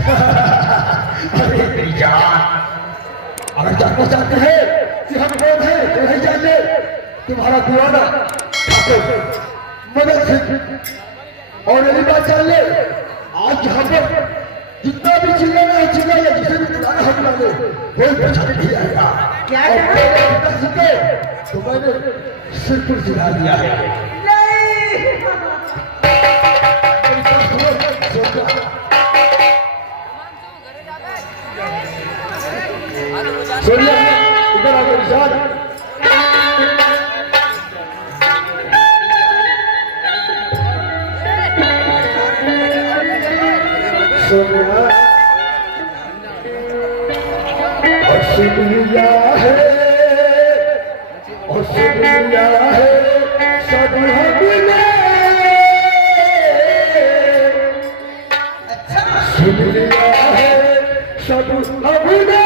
अरे मेरी जान, अगर जानना चाहते हैं कि हम कौन हैं तो नहीं जान ले। तुम्हारा पुराना ठाकुर मदद सिंह और यही बात जान ले, आज यहाँ पर जितना भी चिल्लाना है चिल्लाइए, जिसे भी बुलाना है बुला ले, कोई पहचाने नहीं आएगा। क्या तो मैंने सिर पर चिल्ला दिया है। सोनिया इधर आ गए निशान। सोनिया और सुनिया है और सुनिया है सब हमने सुनिया है सब हमने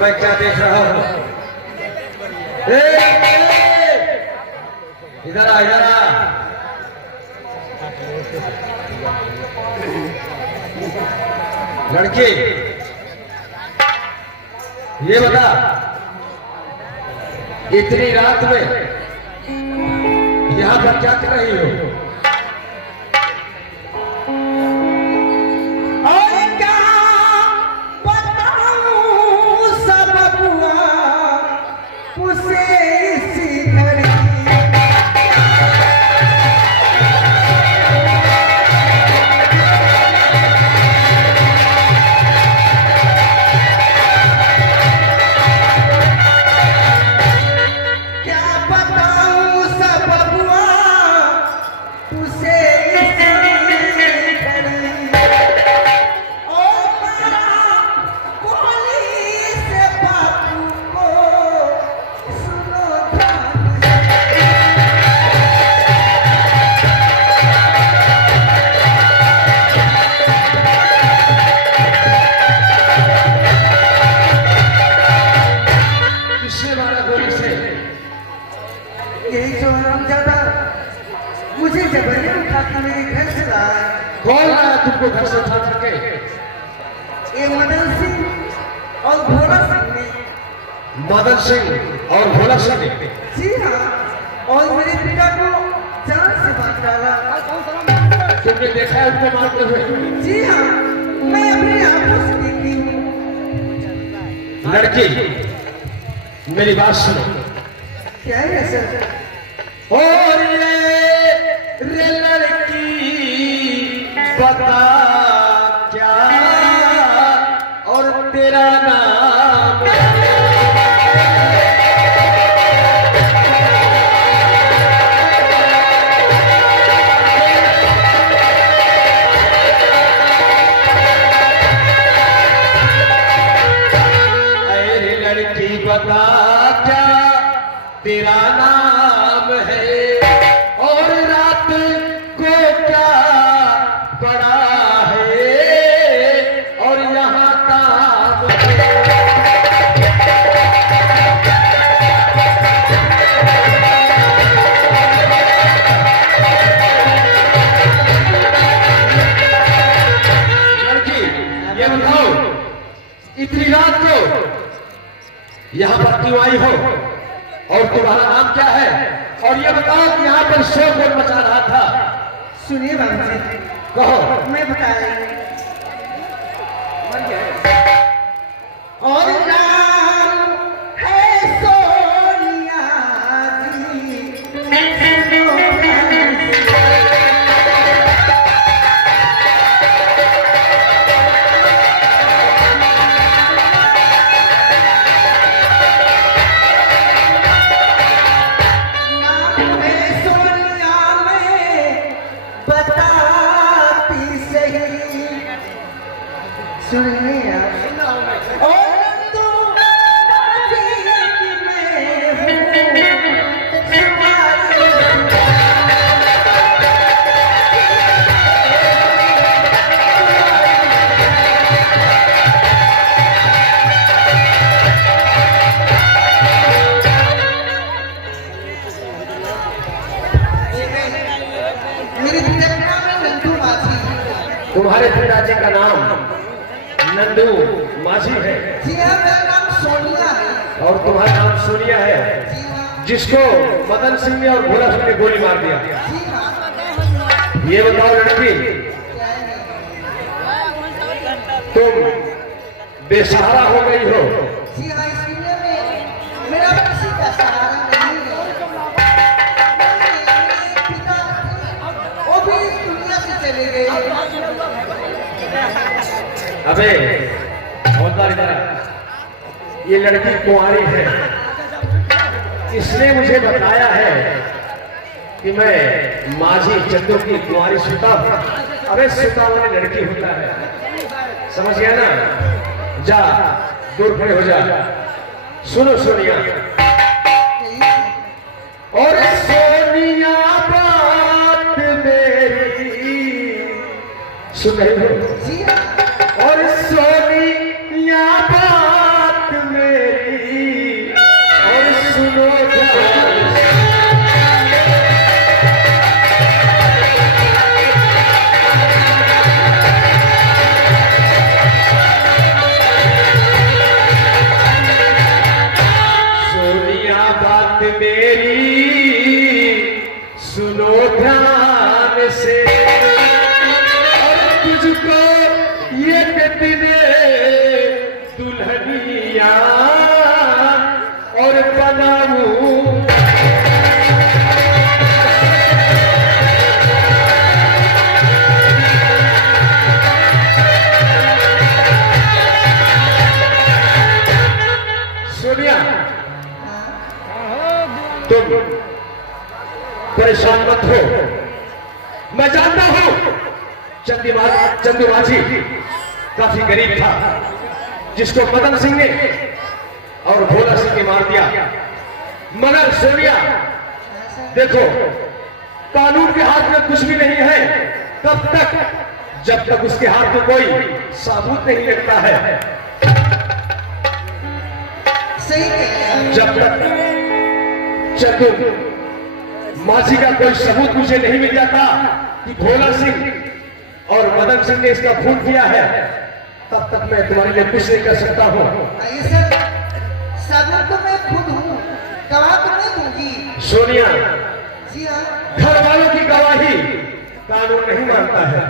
मैं क्या देख रहा हूँ? इधर आ, इधर आ। लड़की ये बता, इतनी रात में यहाँ पर क्या कर रही हो? किसने मारा गोली से? यही जो हम ज्यादा मुझे जबरदस्ती उठा के मेरे घर से लाया। कौन लाया तुमको घर से उठा करके? ये मदन सिंह और भोला सिंह ने। मदन सिंह और भोला सिंह ने? जी हाँ, और मेरे पिता को जान से मार डाला। तुमने देखा है उनको मारते हुए? जी हाँ, मैं अपनी आंखों से देखी हूँ। लड़की मेरी बात सुनो। क्या है सर? और रे लड़की बता क्या और तेरा नाम? अरे लड़की बता क्या तेरा नाम है और रात को क्या बड़ा है और यहाँ काम है। लड़की ये बताओ इतनी रात को यहाँ पर क्यों आई हो और तुम्हारा नाम क्या है? और ये बताओ कि यहाँ पर शोर कौन मचा रहा था? सुनिए बाबू जी, कहो। मैं बता रही हूँ। और नाम है सोनिया जी। नाम है सोनिया में बताती सही। सुनिए आप। और तू ठीक में हूँ तुम्हारी। मेरे पिता का नाम है नंदू माझी। तुम्हारे पिताजी का नाम नंदू माझी है जी हाँ, मेरा नाम सोनिया है। और तुम्हारा नाम सोनिया है, जी हाँ, जिसको मदन सिंह ने और भोला सिंह ने गोली मार दिया। जी हाँ। ये बताओ लड़की, क्या है? तुम बेसहारा हो गई हो। जी हाँ, इस दुनिया में मेरा किसी का सहारा नहीं है। मेरे पिता वो भी इस दुनिया से चले गए। अबे हवलदार इधर आ। ये लड़की कुंवारी है। इसने मुझे बताया है कि मैं माझी चंदू की कुंवारी सुता हूं। अबे सुता वाली लड़की होता है, समझ गया ना? जा दूर खड़े हो जा। सुनो सोनिया, और सोनिया बात मेरी सुन रही हो? जी हाँ, और सोनिया बात मेरी और सुनो ध्यान से। सोनिया बात मेरी सुनो ध्यान से। और तुझको ये दिन दुल्हनिया और बनाऊं। सोनिया, तुम परेशान मत हो। मैं जानता हूं चंदू माझी काफी गरीब था, जिसको मदन सिंह ने और भोला सिंह ने मार दिया। मगर सोनिया देखो, कानून के हाथ में कुछ भी नहीं है तब तक जब तक उसके हाथ में कोई सबूत नहीं लगता है। सही कह रहे हैं। जब तक चंदू माझी का कोई सबूत मुझे नहीं मिल जाता कि भोला सिंह और मदन सिंह ने इसका खून किया है, तब तक मैं तुम्हारे लिए कुछ नहीं कर सकता हूँ। ये सर सबूत तो मैं खुद हूँ, गवाह तो मैं दूंगी। सोनिया, जी हाँ, घर वालों की गवाही कानून नहीं मानता है।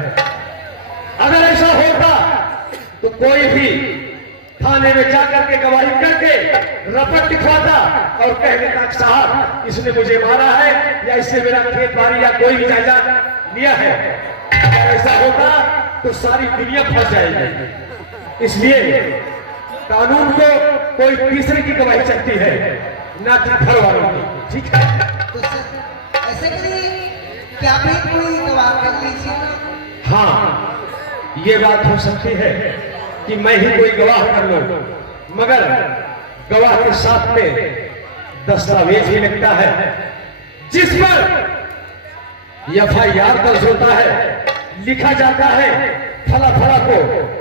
अगर ऐसा होता तो कोई भी थाने में जाकर के गवाही करके रपट दिखवाता और कह देता कि साहब इसने मुझे मारा है या इससे मेरा खेत बाड़ी या कोई भी जायदाद लिया है। अगर ऐसा होता तो सारी दुनिया फंस जाएगी। इसलिए कानून को कोई तीसरे की गवाही चलती है, ना कि घर वालों की। ठीक है, तो सर ऐसे करिए क्या भी कोई गवाह कर लीजिए ना। हाँ, ये बात हो सकती है कि मैं ही कोई गवाह कर लूं, मगर गवाह के साथ में दस्तावेज ही लगता है जिस पर एफआईआर दर्ज होता है, लिखा जाता है फला फला को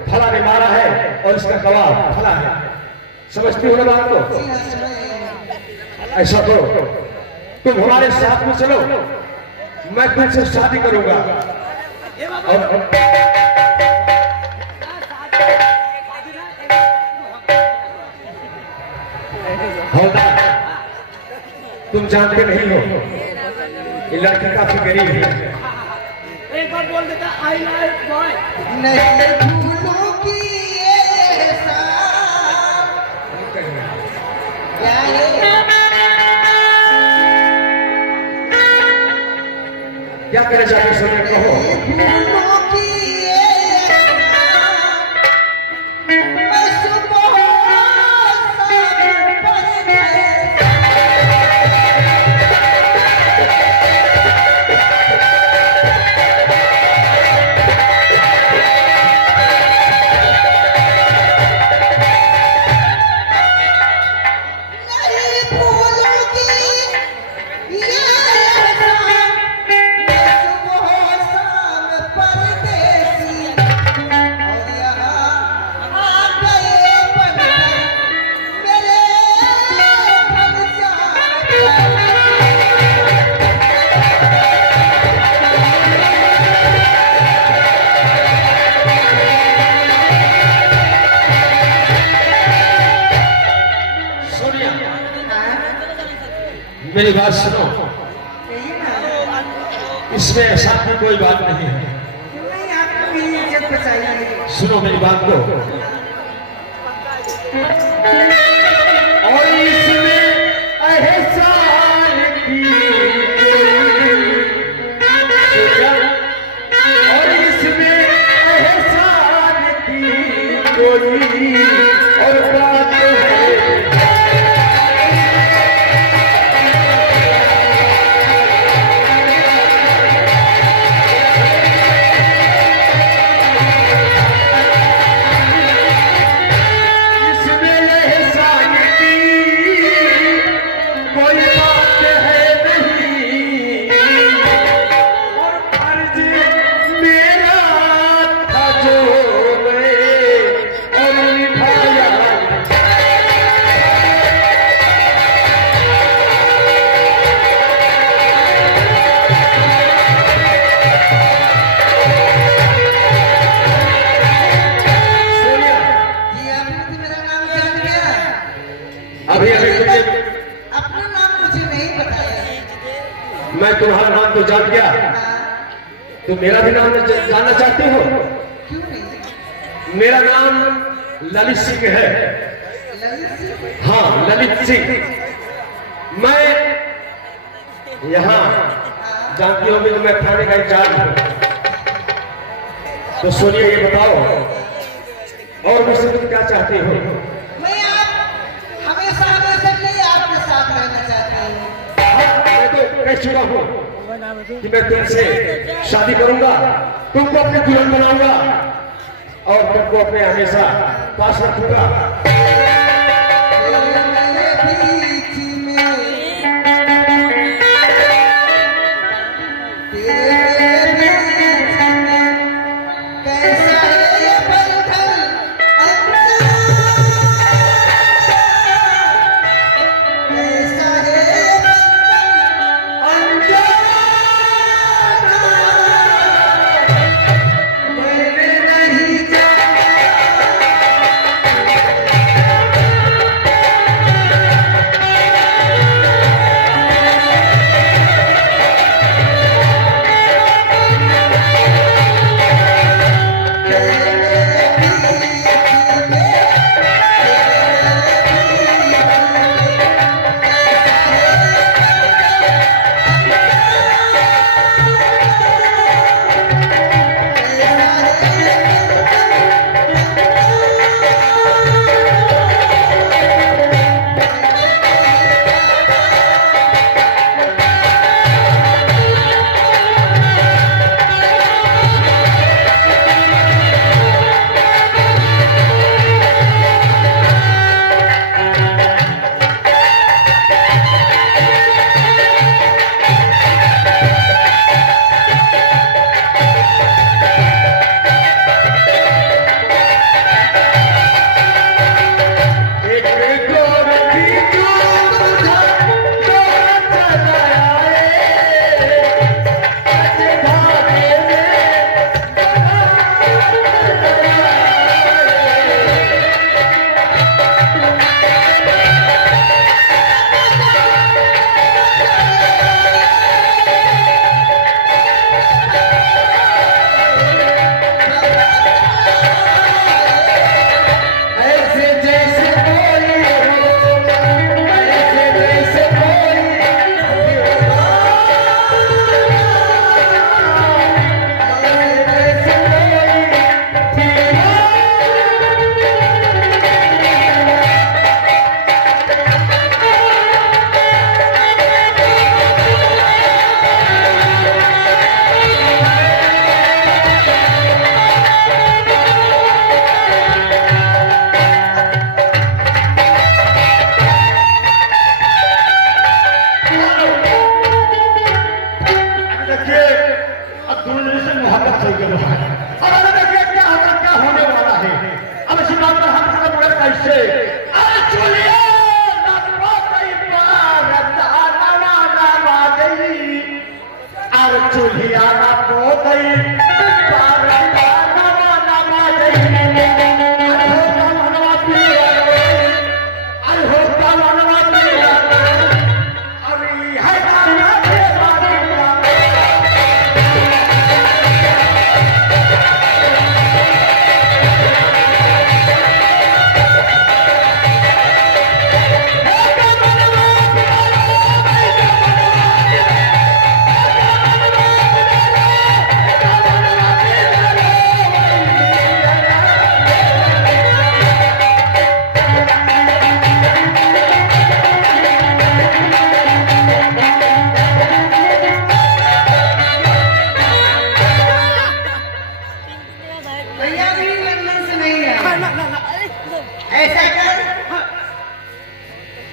फला ने मारा है और इसका गवाह फला है। समझती हो ना बात को? जी हाँ, समझ गए। ऐसा तो तुम हमारे साथ में चलो, मैं तुमसे शादी करूंगा। और हौलदार, तुम जानते नहीं हो ये लड़की काफी गरीब है। एक बार बोल देता आई लाइक बॉय। नहीं भूलूंगी ये साथ। क्या है? क्या करे जाके सुनिए, कहो। भूलूंगी ये साथ। मैं सुबह शाम पर गए। नहीं भूलूंगी ये साथ। मैं सुबह शाम परदेसी और यहाँ आ गए बनकर मेरे घनश्याम। सोनिया, मेरी बात सुनो, कहिए ना। इसमें ऐसा की कोई बात नहीं है। नहीं, आपको मेरी इज्जत बचाइए। सुनो मेरी बात को। और इसमें एहसान की और इसमें एहसान की कोई और बात है। इसमें एहसान की कोई बात है नहीं और फर्ज मेरा था जो मैं और निभाया। सोनिया, जी, आपने तो मेरा नाम जान लिया। अभी अभी तुमने अपना नाम मुझे नहीं बताया। मैं तुम्हारा नाम तो जान गया, हाँ, तुम मेरा भी नाम जानना चाहते हो? क्यों नहीं? मेरा नाम ललित सिंह है। ललित सिंह? हाँ, ललित सिंह। मैं यहाँ जानती हो कि मैं थाने का इंचार्ज हूँ। तो सोनिया ये बताओ, और मुझसे तुम क्या चाहते हो? मैं आप हमेशा हमेशा के लिए आपके साथ रहना चाहती हूँ। मैं तो कह चुका हूँ कि मैं तुमसे शादी करूंगा, तुमको अपने दुल्हन बनाऊंगा और तुमको अपने हमेशा पास रखूंगा। मेरे बीच में तेरे बीच में कैसा है ये बंधन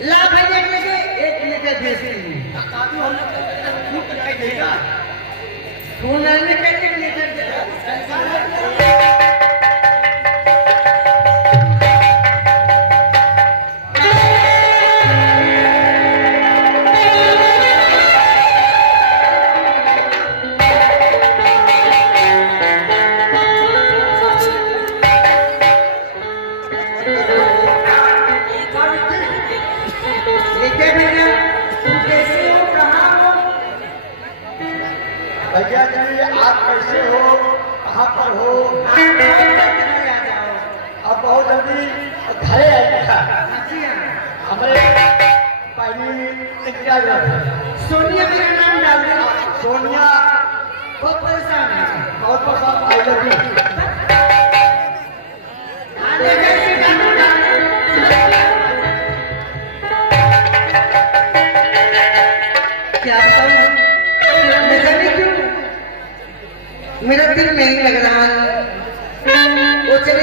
ला भाई एक लेके भेजती हूँ। दादू हम लोग को दिखाई देगा। खून डालने कैसे लेकर देगा? लेके भेजा। तुम कैसे हो, कहाँ हो? भैया जी आप कैसे हो, कहाँ पर हो? आप कहाँ तक नहीं आ जाओ? अब बहुत जल्दी घरे आएगा। जी हाँ। हमें पहली इंतजार है। सोनिया मेरा नाम डाल दो। सोनिया बहुत परेशान है। बहुत पसंद आई लव यू। आने कैसे नाम डाल दो? क्या बताऊं? मैं जाने क्यों? मेरा दिल नहीं लग रहा है। वो चले